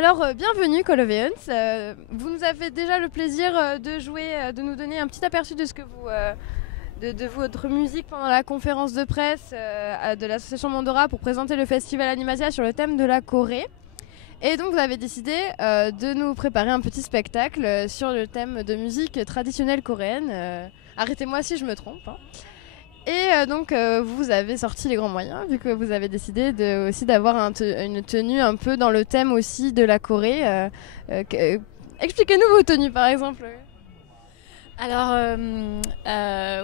Alors, bienvenue Call of Eons. Vous nous avez déjà le plaisir de jouer, de nous donner un petit aperçu de ce que vous, de votre musique pendant la conférence de presse de l'association Mandora pour présenter le festival Animasia sur le thème de la Corée. Et donc vous avez décidé de nous préparer un petit spectacle sur le thème de musique traditionnelle coréenne. Arrêtez-moi si je me trompe, hein. Et donc vous avez sorti les grands moyens vu que vous avez décidé aussi d'avoir une tenue un peu dans le thème aussi de la Corée. Expliquez-nous vos tenues par exemple. Alors,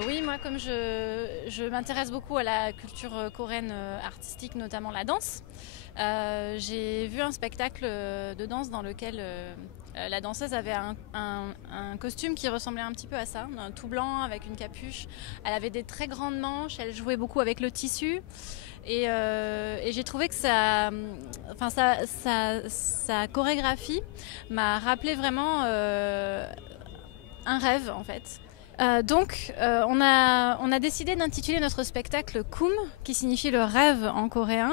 oui, moi, comme je m'intéresse beaucoup à la culture coréenne artistique, notamment la danse, j'ai vu un spectacle de danse dans lequel la danseuse avait un costume qui ressemblait un petit peu à ça, un tout blanc avec une capuche. Elle avait des très grandes manches, elle jouait beaucoup avec le tissu. Et j'ai trouvé que sa chorégraphie m'a rappelé vraiment un rêve en fait. On a décidé d'intituler notre spectacle Kum, qui signifie le rêve en coréen,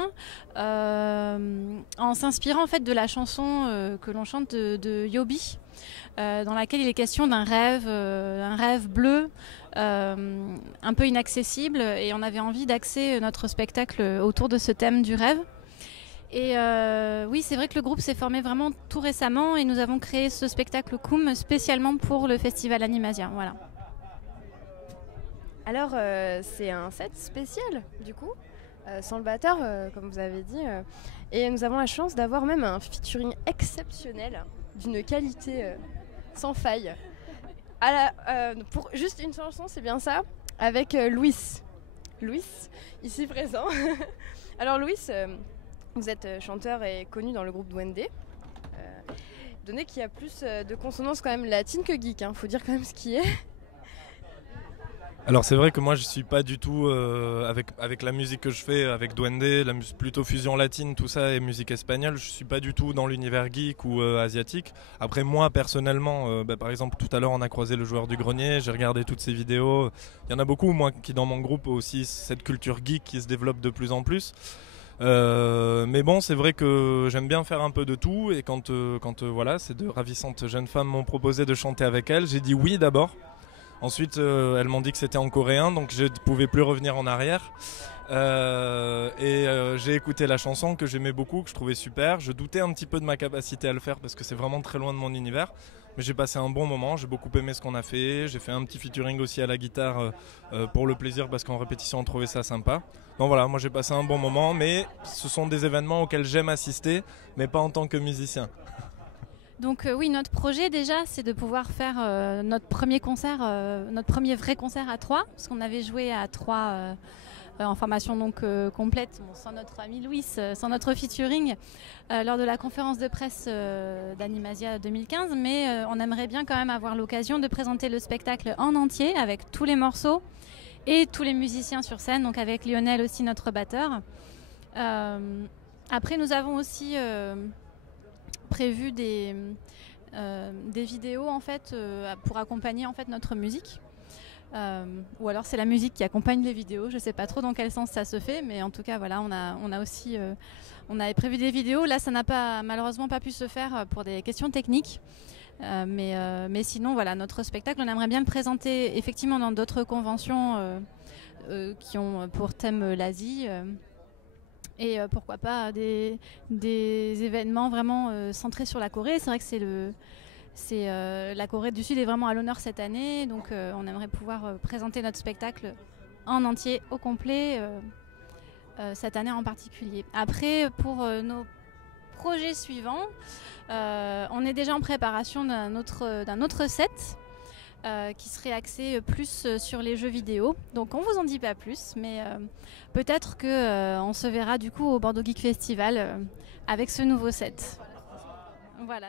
en s'inspirant en fait de la chanson que l'on chante de Yobi, dans laquelle il est question d'un rêve bleu, un peu inaccessible, et on avait envie d'axer notre spectacle autour de ce thème du rêve. Et oui, c'est vrai que le groupe s'est formé vraiment tout récemment et nous avons créé ce spectacle Kum spécialement pour le festival Animasia. Voilà. Alors c'est un set spécial du coup, sans le batteur comme vous avez dit. Et nous avons la chance d'avoir même un featuring exceptionnel d'une qualité sans faille. Pour juste une chanson, c'est bien ça, avec Louis. Louis, ici présent. Alors Louis... vous êtes chanteur et connu dans le groupe Duende. Donné qu'il y a plus de consonance quand même latine que geek, hein. Faut dire quand même ce qui est. Alors c'est vrai que moi je suis pas du tout avec la musique que je fais avec Duende, plutôt fusion latine, tout ça et musique espagnole, je suis pas du tout dans l'univers geek ou asiatique. Après moi personnellement, par exemple tout à l'heure on a croisé le joueur du grenier, j'ai regardé toutes ses vidéos. Il y en a beaucoup moi qui dans mon groupe aussi cette culture geek qui se développe de plus en plus. Mais bon, c'est vrai que j'aime bien faire un peu de tout et quand voilà, ces deux ravissantes jeunes femmes m'ont proposé de chanter avec elles, j'ai dit oui d'abord. Ensuite, elles m'ont dit que c'était en coréen, donc je ne pouvais plus revenir en arrière. J'ai écouté la chanson que j'aimais beaucoup, que je trouvais super. Je doutais un petit peu de ma capacité à le faire parce que c'est vraiment très loin de mon univers. Mais j'ai passé un bon moment, j'ai beaucoup aimé ce qu'on a fait. J'ai fait un petit featuring aussi à la guitare pour le plaisir parce qu'en répétition on trouvait ça sympa. Donc voilà, moi j'ai passé un bon moment, mais ce sont des événements auxquels j'aime assister, mais pas en tant que musicien. Donc oui, notre projet déjà, c'est de pouvoir faire notre premier concert, notre premier vrai concert à 3, parce qu'on avait joué à 3 en formation donc complète, sans notre ami Louis, sans notre featuring, lors de la conférence de presse d'Animasia 2015, mais on aimerait bien quand même avoir l'occasion de présenter le spectacle en entier, avec tous les morceaux et tous les musiciens sur scène, donc avec Lionel aussi, notre batteur. Après, nous avons aussi... prévu des vidéos en fait pour accompagner en fait notre musique, ou alors c'est la musique qui accompagne les vidéos, je sais pas trop dans quel sens ça se fait, mais en tout cas voilà, on a aussi on avait prévu des vidéos, là ça n'a pas malheureusement pas pu se faire pour des questions techniques, mais sinon voilà, notre spectacle on aimerait bien le présenter effectivement dans d'autres conventions qui ont pour thème l'Asie. Et pourquoi pas des événements vraiment centrés sur la Corée. C'est vrai que la Corée du Sud est vraiment à l'honneur cette année, donc on aimerait pouvoir présenter notre spectacle en entier, au complet, cette année en particulier. Après, pour nos projets suivants, on est déjà en préparation d'un autre set, qui serait axé plus sur les jeux vidéo. Donc on vous en dit pas plus, mais peut-être qu'on se verra du coup au Bordeaux Geek Festival avec ce nouveau set. Voilà.